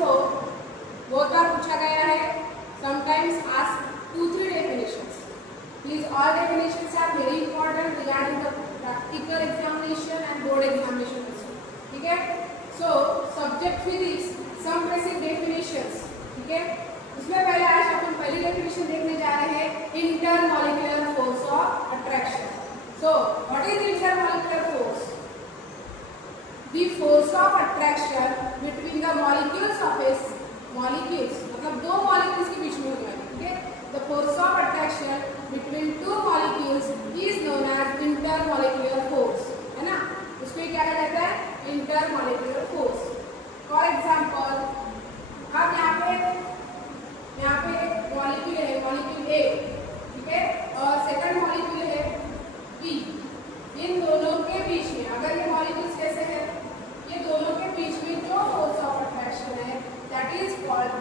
को बहुत बार पूछा गया है, sometimes ask 2-3 definitions. These all definitions are very important regarding the practical examination and board examination also. ठीक है? So subject physics, some basic definitions. ठीक है? उसमें पहले आज अपन पहली डेफिनेशन देखने जा रहे हैं, intermolecular force of attraction. So what is intermolecular force? The force of attraction between the molecules of a molecules, मतलब दो molecules के बीच में होने वाली. ठीक है? The force of attraction between two molecules is known as intermolecular force. है ना? उसको क्या कहा जाता है? Intermolecular force. For example, अब यहाँ पे एक मॉलिक्यूल है, मॉलिक्यूल A, ठीक है, और सेकंड मॉलिक्यूल है B. इन दोनों के बीच में अगर ये मॉलिक्यूल्स कैसे हैं, ये दोनों के बीच में जो फोर्स ऑफ अट्रैक्शन है, that is called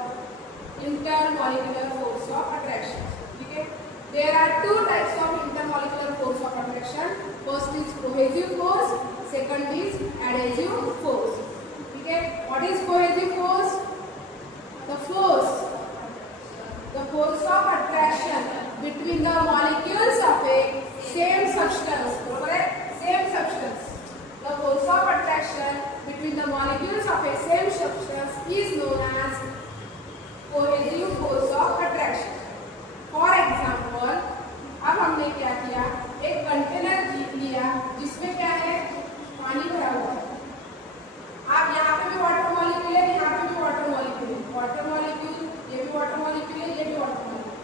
intermolecular force of attraction. ठीक है? There are two types of intermolecular force of attraction. First is cohesive force, second is adhesive force. ठीक है? What is cohesive force? The force of attraction between the molecules of a same substance. Correct? Same substance. The force of attraction between the molecules of a same substance is known as cohesive force of attraction. For example, अब हमने क्या किया, एक container लिया जिसमें क्या है, पानी भरा हुआ है. आप यहाँ पे भी वाटर मॉलिक्यूल है, यहाँ पे भी वाटर मॉलिक्यूल है. वाटर मॉलिक्यूल, ये भी वाटर मॉलिक्यूल है, ये भी वाटर मॉलिक्यूल.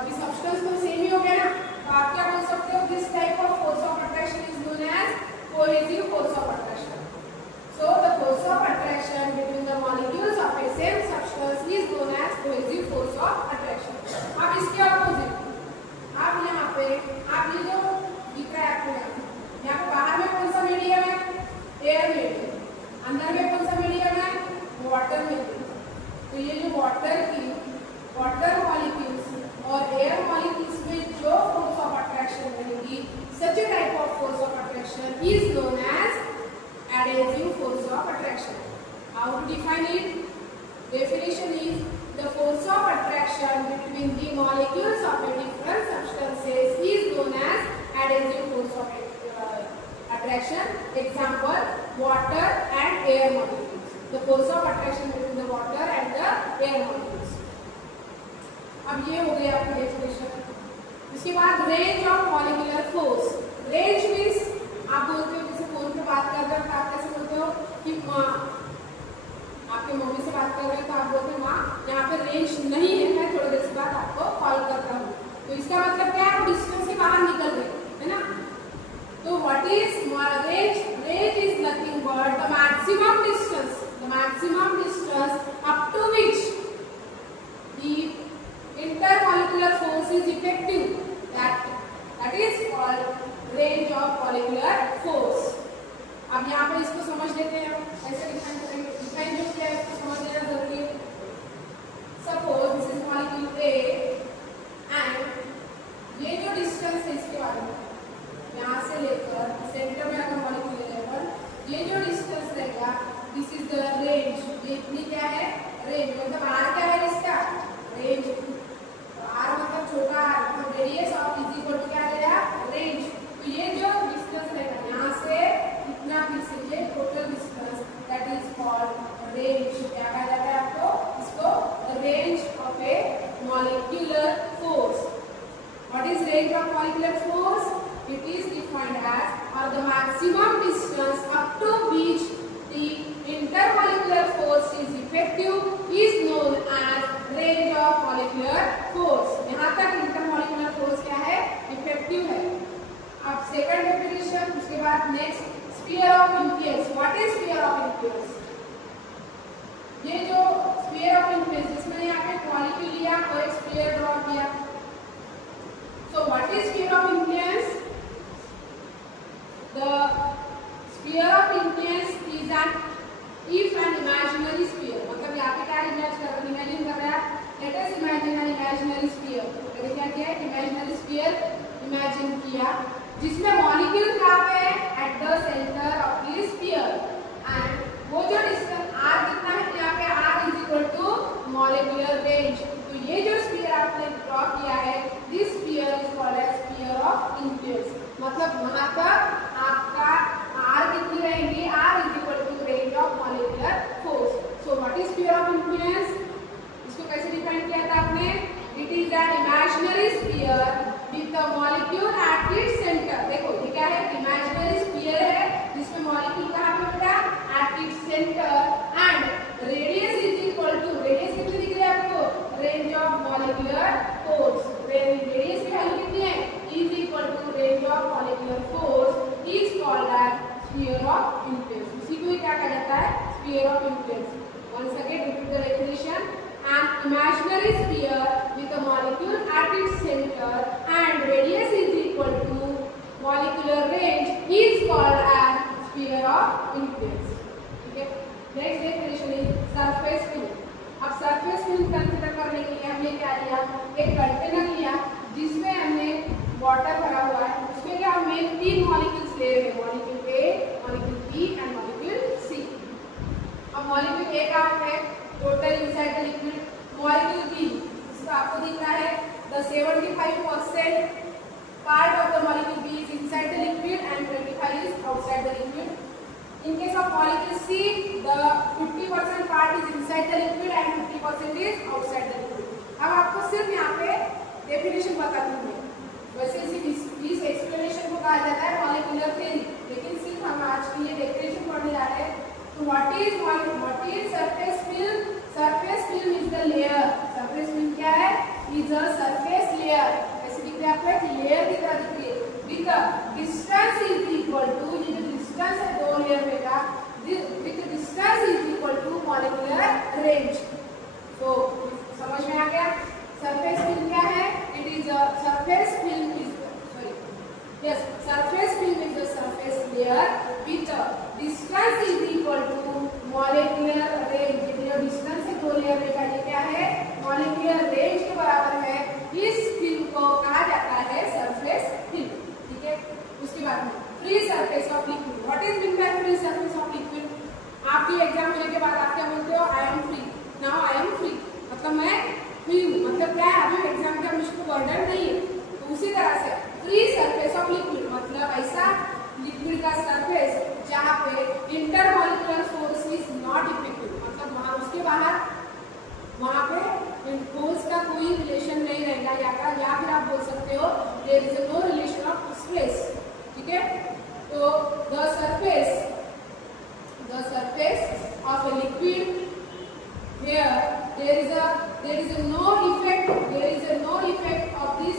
अभी सब्सटेंस तो सेम ही हो गया ना, तो आप क्या बोल सकते हो, this type of force of attraction is known as cohesive force of attraction. So the force of attraction between the molecules of a same substance is known as cohesive force of attraction. अब इसके opposite, आप यहाँ पे आप ये जो दिख रहा है आपको, यहाँ पे बाहर में कौन सा मीडियम है, एयर मीडियम. अंदर में कौन सा मीडियम है, वाटर मीडियम. तो ये जो वाटर मॉलिक्यूल्स और एयर मॉलिक्यूल्स में जो फोर्स ऑफ अट्रैक्शन रहेगी, such a type of force of attraction is known as adhesive force of attraction. How to define it? Definition is the force of attraction between the molecules of a different substances is known as adhesive force of attraction. Example, water and air molecules. The force of attraction between the water and the air molecules. अब ये हो गया आपकी definition. इसके बाद range of molecular force. Range means आप बोलते हो, जैसे फोन पे बात कर रहे हो तो आप कैसे बोलते हो कि माँ, आपके मम्मी से बात कर रहे हो तो आप बोलते हो माँ यहाँ पे रेंज नहीं है, मैं थोड़ी देर के बाद आपको कॉल करता हूँ. तो इसका मतलब क्या है, वो डिस्टेंस के बाहर निकल रहे है ना. So what is range? Range is nothing but the maximum distance up to which the intermolecular force is effective. That is called range of molecular force. अब यहाँ पर इसको समझ लेते हैं, ऐसे डिफाइन करेंगे. डिफाइन जो किया है इसको समझ लेना जरूरी है. Suppose this is molecule A and ये जो डिस्टेंस है इसके बारे में, यहाँ से लेकर सेंटर में अगर मॉलिक्यूल लेवल, ये जो डिस्टेंस रहेगा, दिस इज द रेंज. ये इतनी क्या है, रेंज. मतलब आर क्या है इसका, रेंज. आर मतलब छोटा आर, मतलब radius of is equal to क्या रहेगा, रेंज. तो ये जो डिस्टेंस रहेगा यहाँ से इतना पीस से ये total distance, that is called range. क्या कहा जाता है आपको, इसको range of A molecular force. What is range of molecular force? It is defined as the maximum distance up to which the intermolecular force is effective is known as range of molecular force. यहाँ तक intermolecular force क्या है, effective है. अब second definition, उसके बाद next, sphere of influence. What is sphere of influence? ये जो sphere of influence, जिसमें यहाँ पे molecule लिया और एक sphere ड्रॉ किया. So what is sphere of influence? The sphere of influence is an if an imaginary sphere. मतलब यहाँ पे क्या इमेजिन कर रहे हैं, let us imagine an imaginary sphere. तो क्या किया है, imaginary sphere इमेजिन किया जिसमें मॉलिक्यूल कहाँ पे है, at the center of the sphere. And वो जो डिस्टेंस r कितना है, यहाँ पे r is equal sphere of influence. Once again, repeat the definition. An imaginary sphere with a molecule at its center and radius is equal to molecular range is called as sphere of influence. Okay. Next definition is surface film. अब surface film consider करने के लिए हमने क्या लिया, एक container लिया जिसमें हमने वाटर भरा हुआ है, उसमें क्या हमें 3 मॉलिक्यूल्स ले रहे हैं, molecule A, molecule B and molecule C. अब मॉलिक्यूल ए का है total inside the liquid, molecule B इसका आपको दिख रहा है the 75% part of the molecule B is inside the liquid and 25 is outside the liquid. In case of molecule C, the 50% part is inside the liquid and 50% is outside the liquid. अब आपको सिर्फ यहाँ पे definition बता दूंगी। वैसे इस explanation को कहा जाता है मॉलिक्यूलर थ्योरी, लेकिन सिर्फ हम आज की ये डेफिनेशन पढ़ने जा रहे हैं। तो what is surface film? Surface film is the layer. Surface film क्या है? Is a surface layer. ऐसे दिख रहा है आपको, एक लेयर की तरह दिख रही है। With the distance is equal to, ये जो डिस्टेंस है दो लेयर में का, with distance is equal to molecular range. तो समझ में आ गया? सरफेस फिल्म क्या है? It is a surface film is yes, surface film is the surface layer with distance is equal to molecular range। ये जो distance है दो लेयर में का, ये क्या है? molecular range के बराबर है। इस फिल्म को कहा जाता है surface film। ठीक है, उसके बाद में free surface of liquid। what is meant by free surface of liquid? आपकी एग्जाम होने के बाद आप क्या बोलते हो? I am free, now I am free, मतलब मैं फ्री हूँ। मतलब क्या है? अभी एग्जाम का मुझको बर्डन नहीं है। तो उसी तरह से फ्री सरफेस ऑफ लिक्विड मतलब ऐसा लिक्विड का सरफेस जहाँ पे intermolecular force is not effective, मतलब वहाँ उसके बाहर वहाँ पे फोर्स का कोई रिलेशन नहीं रहेगा, या फिर आप बोल सकते हो there is no relation of stress. ठीक है, तो the surface of a liquid here there is no effect of this